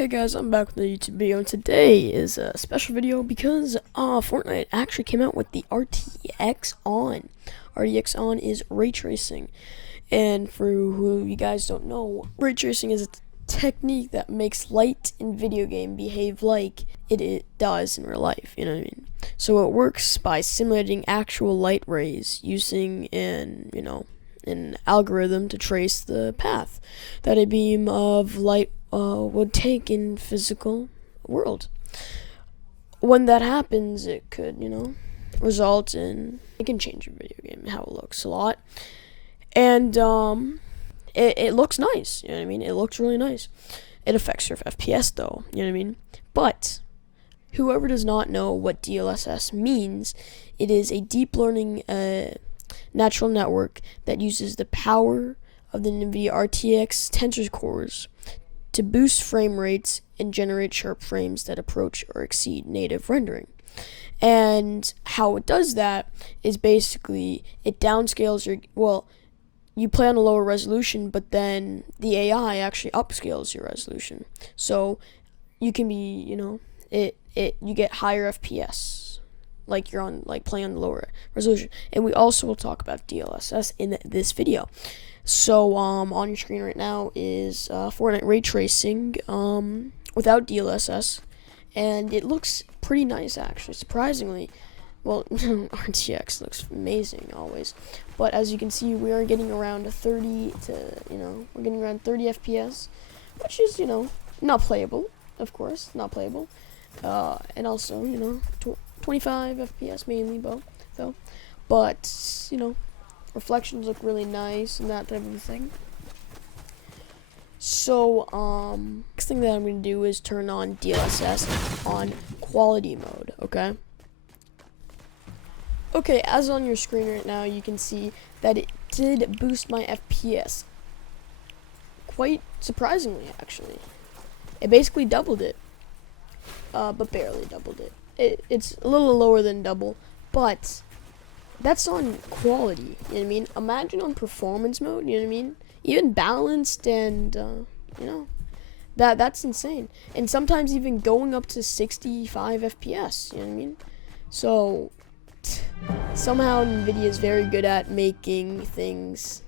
Hey guys, I'm back with a YouTube video, and today is a special video because Fortnite actually came out with the RTX on. RTX on is ray tracing, and for who you guys don't know, ray tracing is a technique that makes light in video game behave like it does in real life. You know what I mean? So it works by simulating actual light rays using an algorithm to trace the path that a beam of light would take in physical world. When that happens, it could, result in, it can change your video game, how it looks a lot. And it looks nice, you know what I mean? It looks really nice. It affects your FPS though, you know what I mean? But whoever does not know what DLSS means, it is a deep learning natural network that uses the power of the NVIDIA RTX tensor cores to boost frame rates and generate sharp frames that approach or exceed native rendering. And how it does that is basically it downscales you play on a lower resolution, but then the AI actually upscales your resolution. So you can be, you get higher FPS. Like you're playing on the lower resolution. And we also will talk about DLSS in this video. So on your screen right now is Fortnite ray tracing without DLSS, and it looks pretty nice actually, surprisingly. Well, RTX looks amazing always, but as you can see, we are getting around 30 FPS, which is not playable, of course, not playable, and also 25 FPS mainly though, but reflections look really nice and that type of thing. So next thing that I'm going to do is turn on DLSS on quality mode. Okay, as on your screen right now, you can see that it did boost my FPS quite surprisingly, actually. It basically doubled it, but barely doubled it. It's a little lower than double, but that's on quality, you know what I mean? Imagine on performance mode, you know what I mean? Even balanced and, that's insane. And sometimes even going up to 65 FPS, you know what I mean? So, somehow NVIDIA is very good at making things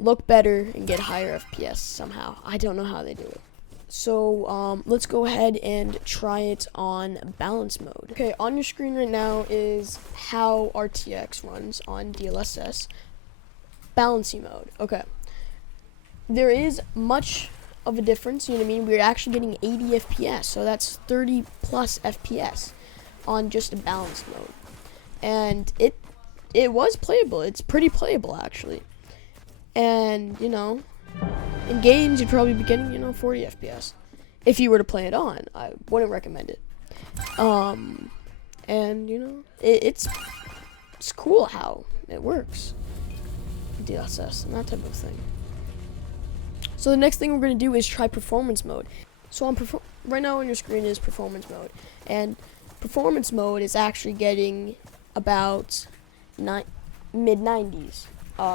look better and get higher FPS somehow. I don't know how they do it. So let's go ahead and try it on balance mode. Okay, on your screen right now is how RTX runs on DLSS balancing mode. Okay, there is much of a difference, you know what I mean? We're actually getting 80 FPS, so that's 30 plus FPS on just a balance mode, and it was playable. It's pretty playable actually, and in games, you'd probably be getting, 40 FPS. If you were to play it on, I wouldn't recommend it. And, it's cool how it works. DLSS and that type of thing. So the next thing we're going to do is try performance mode. So right now on your screen is performance mode. And performance mode is actually getting about mid-90s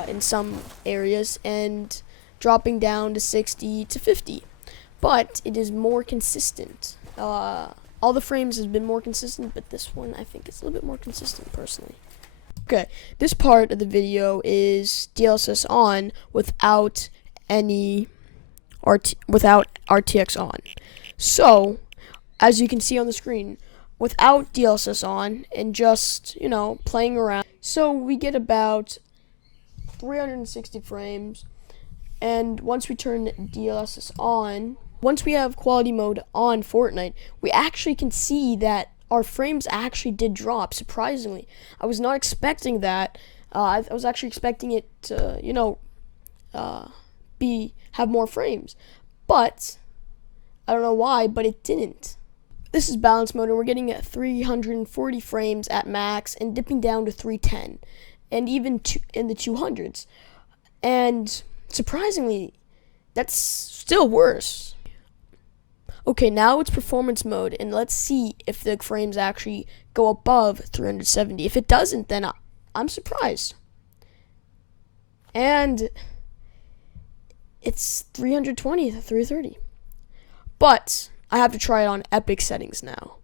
in some areas, and dropping down to 60 to 50, but it is more consistent. All the frames has been more consistent, but this one I think is a little bit more consistent personally. Okay, this part of the video is DLSS on without without RTX on. So, as you can see on the screen, without DLSS on and just playing around, so we get about 360 frames. And once we turn DLSS on, once we have quality mode on Fortnite, we actually can see that our frames actually did drop, surprisingly. I was not expecting that. I was actually expecting it to, have more frames. But, I don't know why, but it didn't. This is balance mode, and we're getting at 340 frames at max and dipping down to 310. And even in the 200s. And surprisingly, that's still worse. Okay, now it's performance mode, and let's see if the frames actually go above 370. If it doesn't, then I'm surprised. And it's 320 to 330. But I have to try it on epic settings now.